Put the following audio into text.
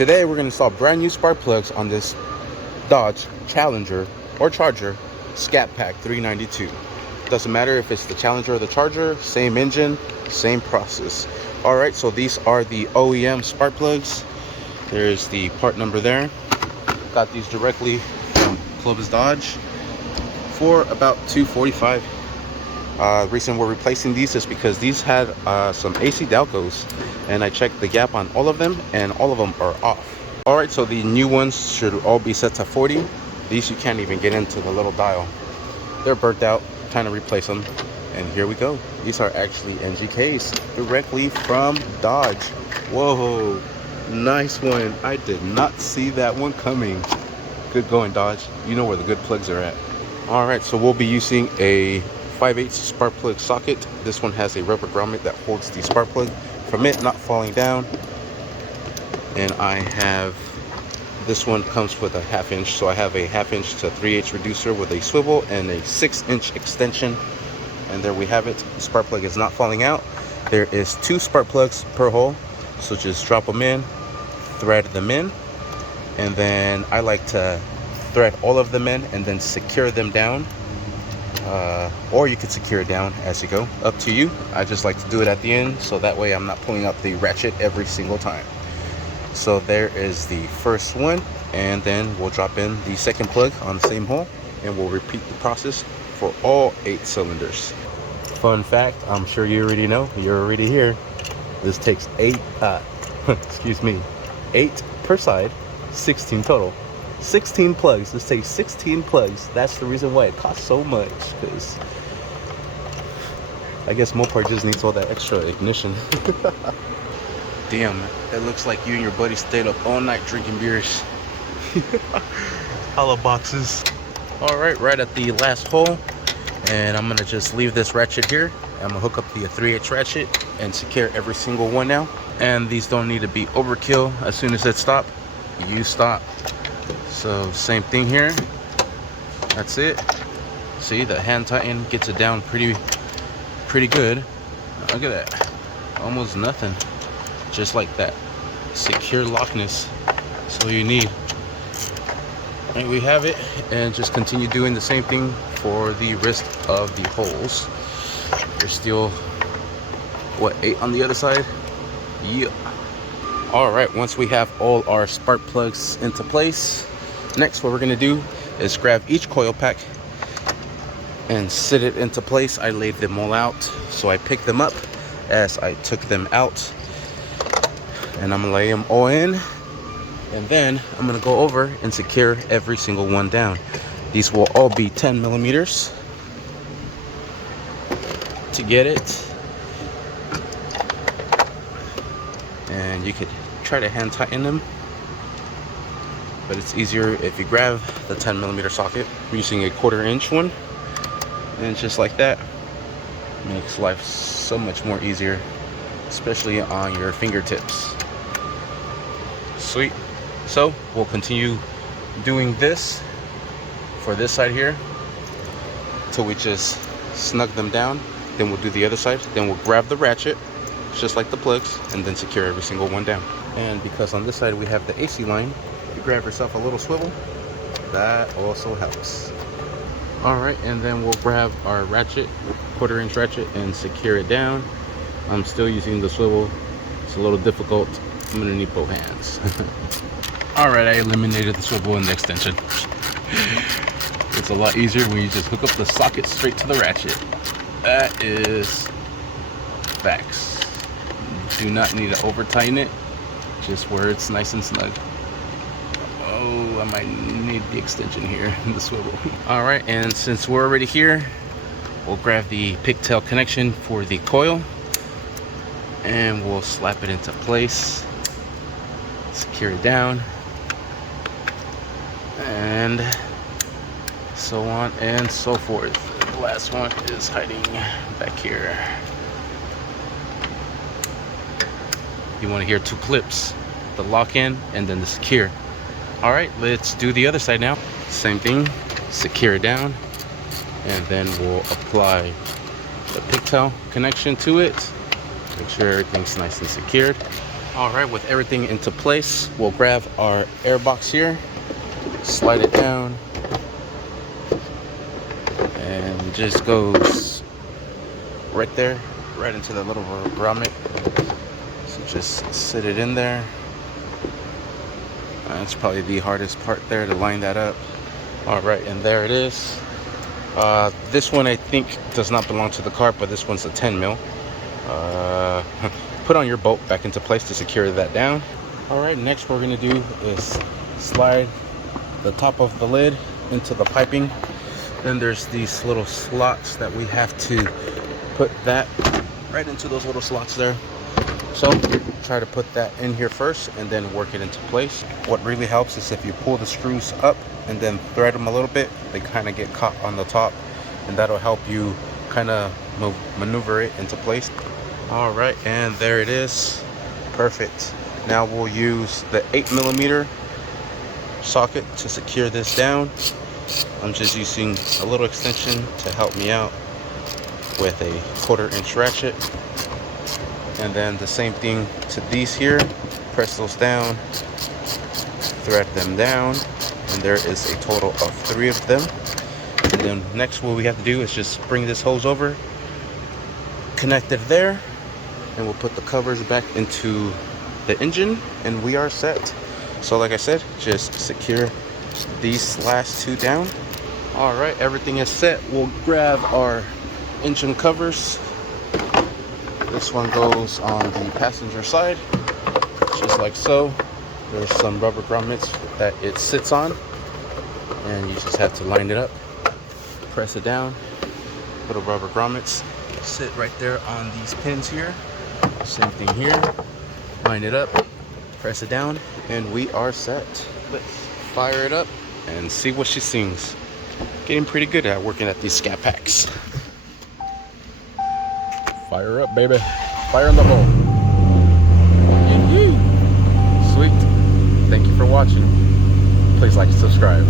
Today we're going to install brand new spark plugs on this Dodge Challenger or Charger Scat Pack 392. Doesn't matter if it's the Challenger or the Charger, same engine, same process. Alright, so these are the OEM spark plugs. There's the part number there. Got these directly from Clovis Dodge for about $245. The reason we're replacing these is because these had some AC Dalcos, and I checked the gap on all of them, and all of them are off. Alright, so the new ones should all be set to 40. These you can't even get into the little dial. They're burnt out, time to replace them, and here we go. These are actually NGKs directly from Dodge. Whoa, nice one. I did not see that one coming. Good going, Dodge. You know where the good plugs are at. Alright, so we'll be using a 5/8 spark plug socket. This one has a rubber grommet that holds the spark plug from it not falling down. And I have, this one comes with a 1/2 inch, so I have a 1/2 inch to 3/8 reducer with a swivel and a 6-inch extension. And there we have it. The spark plug is not falling out. There is 2 spark plugs per hole, so just drop them in, thread them in, and then I like to thread all of them in and then secure them down. Or you could secure it down as you go, up to you. I just like to do it at the end, so that way I'm not pulling out the ratchet every single time. So there is the first one, and then we'll drop in the second plug on the same hole, and we'll repeat the process for all 8 cylinders. Fun fact, I'm sure you already know, you're already here, this takes 8 per side, 16 total. 16 plugs. This takes 16 plugs. That's the reason why it costs so much, because I guess Mopar just needs all that extra ignition. Damn, it looks like you and your buddy stayed up all night drinking beers. Hollow boxes. Alright, right at the last hole, and I'm gonna just leave this ratchet here. I'm gonna hook up the 3/8 ratchet and secure every single one now. And these don't need to be overkill. As soon as it stops, you stop. So same thing here. That's it. See, the hand tighten gets it down pretty good. Look at that, almost nothing. Just like that, secure lockness. So you need. And we have it, and just continue doing the same thing for the rest of the holes. There's still what, 8 on the other side. Yeah. All right, once we have all our spark plugs into place, next what we're gonna do is grab each coil pack and sit it into place. I laid them all out, so I picked them up as I took them out, and I'm gonna lay them all in, and then I'm gonna go over and secure every single one down. These will all be 10 millimeters to get it, and you could try to hand tighten them, but it's easier if you grab the 10 millimeter socket using a 1/4 inch one, and just like that makes life so much more easier, especially on your fingertips. Sweet. So we'll continue doing this for this side here till we just snug them down. Then we'll do the other side, then we'll grab the ratchet just like the plugs, and then secure every single one down. And because on this side we have the AC line, if you grab yourself a little swivel, that also helps. Alright, and then we'll grab our ratchet, 1/4 inch ratchet, and secure it down. I'm still using the swivel, it's a little difficult. I'm gonna need both hands. Alright, I eliminated the swivel and the extension. It's a lot easier when you just hook up the socket straight to the ratchet. That is facts. Do not need to over tighten it, just where it's nice and snug. Oh, I might need the extension here, the swivel. All right, and since we're already here, we'll grab the pigtail connection for the coil, and we'll slap it into place, secure it down, and so on and so forth. The last one is hiding back here. You want to hear 2 clips, the lock in and then the secure. All right, let's do the other side now. Same thing, secure it down, and then we'll apply the pigtail connection to it. Make sure everything's nice and secured. All right, with everything into place, we'll grab our air box here, slide it down, and it just goes right there, right into the little grommet. So just sit it in there. That's probably the hardest part there, to line that up. All right, and there it is. This one I think does not belong to the cart, but this one's a 10 mil. Put on your bolt back into place to secure that down. All right, next what we're gonna do is slide the top of the lid into the piping. Then there's these little slots that we have to put that right into those little slots there. So try to put that in here first and then work it into place. What really helps is if you pull the screws up and then thread them a little bit, they kind of get caught on the top, and that'll help you kind of maneuver it into place. All right, and there it is. Perfect. Now we'll use the 8mm socket to secure this down. I'm just using a little extension to help me out with a 1/4" ratchet. And then the same thing to these here. Press those down, thread them down, and there is a total of 3 of them. And then next what we have to do is just bring this hose over, connect it there, and we'll put the covers back into the engine, and we are set. So like I said, just secure these last 2 down. All right, everything is set. We'll grab our engine covers. This one goes on the passenger side, just like so. There's some rubber grommets that it sits on, and you just have to line it up, press it down. Little rubber grommets sit right there on these pins here. Same thing here. Line it up, press it down, and we are set. Let's fire it up and see what she sings. Getting pretty good at working at these scat packs. Fire up, baby. Fire in the hole. Sweet. Thank you for watching. Please like and subscribe.